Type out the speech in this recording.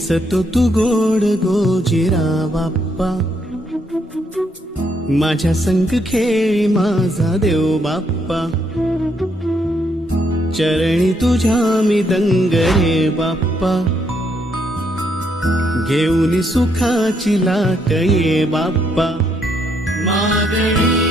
दिसतो तू गोड गोजिरा बाप्पा, माझ्या संग खेळी माझा देव बाप्पा, चरणी तुझ्या मी दंग रे बाप्पा, घेऊन सुखाची लाट ये बाप्पा, मागणी